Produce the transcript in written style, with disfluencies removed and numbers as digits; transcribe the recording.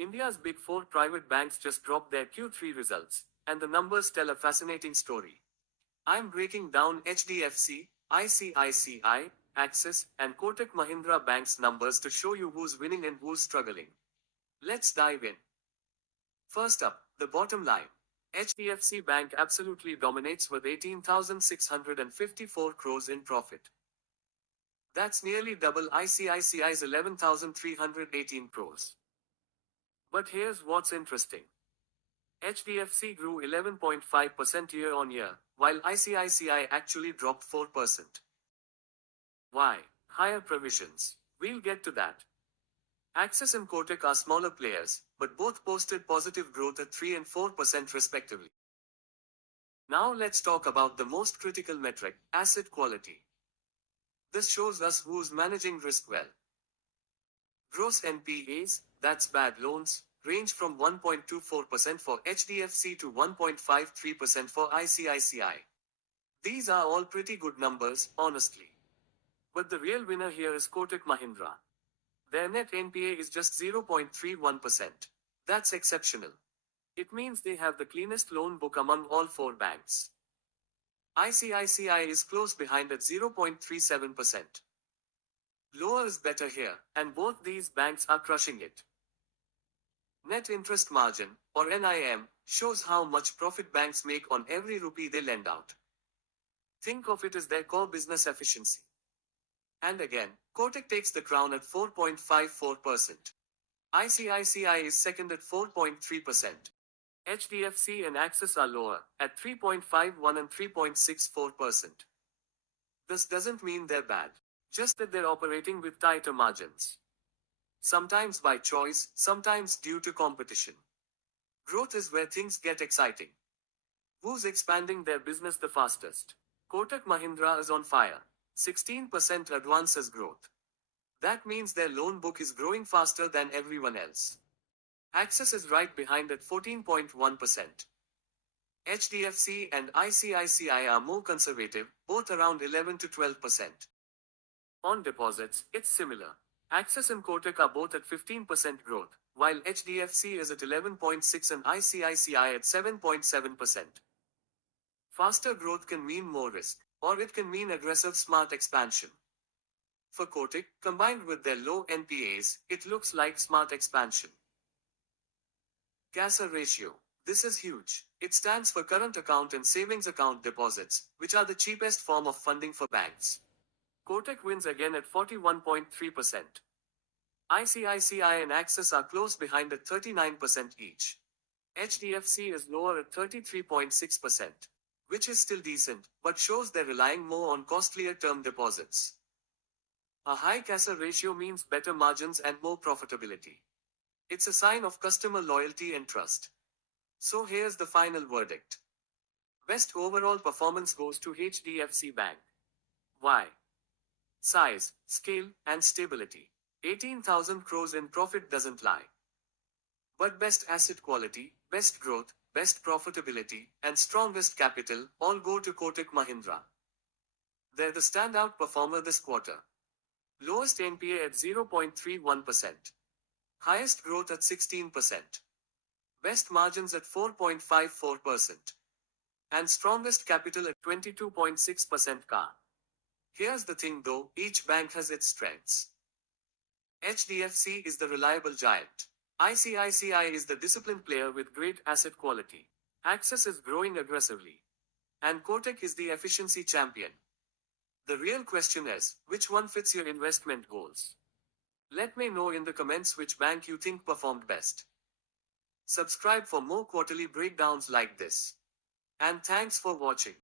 India's big four private banks just dropped their Q3 results, and the numbers tell a fascinating story. I'm breaking down HDFC, ICICI, Axis, and Kotak Mahindra Bank's numbers to show you who's winning and who's struggling. Let's dive in. First up, the bottom line. HDFC Bank absolutely dominates with 18,654 crores in profit. That's nearly double ICICI's 11,318 crores. But here's what's interesting. HDFC grew 11.5% year on year, while ICICI actually dropped 4%. Why? Higher provisions. We'll get to that. Axis and Kotak are smaller players, but both posted positive growth at 3 and 4% respectively. Now let's talk about the most critical metric, asset quality. This shows us who's managing risk well. Gross NPAs, that's bad loans, range from 1.24% for HDFC to 1.53% for ICICI. These are all pretty good numbers, honestly. But the real winner here is Kotak Mahindra. Their net NPA is just 0.31%. That's exceptional. It means they have the cleanest loan book among all four banks. ICICI is close behind at 0.37%. Lower is better here, and both these banks are crushing it. Net interest margin, or NIM, shows how much profit banks make on every rupee they lend out. Think of it as their core business efficiency. And again, Kotak takes the crown at 4.54%. ICICI is second at 4.3%. HDFC and Axis are lower, at 3.51 and 3.64%. This doesn't mean they're bad, just that they're operating with tighter margins. Sometimes by choice, sometimes due to competition. Growth is where things get exciting. Who's expanding their business the fastest? Kotak Mahindra is on fire. 16% advances growth. That means their loan book is growing faster than everyone else. Axis is right behind at 14.1%. HDFC and ICICI are more conservative, both around 11 to 12%. On deposits, it's similar. Axis and Kotak are both at 15% growth, while HDFC is at 11.6% and ICICI at 7.7%. Faster growth can mean more risk, or it can mean aggressive smart expansion. For Kotak, combined with their low NPAs, it looks like smart expansion. CASA ratio. This is huge. It stands for current account and savings account deposits, which are the cheapest form of funding for banks. Kotak wins again at 41.3%. ICICI and Axis are close behind at 39% each. HDFC is lower at 33.6%, which is still decent, but shows they're relying more on costlier term deposits. A high CASA ratio means better margins and more profitability. It's a sign of customer loyalty and trust. So here's the final verdict. Best overall performance goes to HDFC Bank. Why? Size, scale, and stability. 18,000 crores in profit doesn't lie. But best asset quality, best growth, best profitability, and strongest capital all go to Kotak Mahindra. They're the standout performer this quarter. Lowest NPA at 0.31%. Highest growth at 16%. Best margins at 4.54%. And strongest capital at 22.6% CAR. Here's the thing though, each bank has its strengths. HDFC is the reliable giant. ICICI is the disciplined player with great asset quality. Axis is growing aggressively. And Kotak is the efficiency champion. The real question is, which one fits your investment goals? Let me know in the comments which bank you think performed best. Subscribe for more quarterly breakdowns like this. And thanks for watching.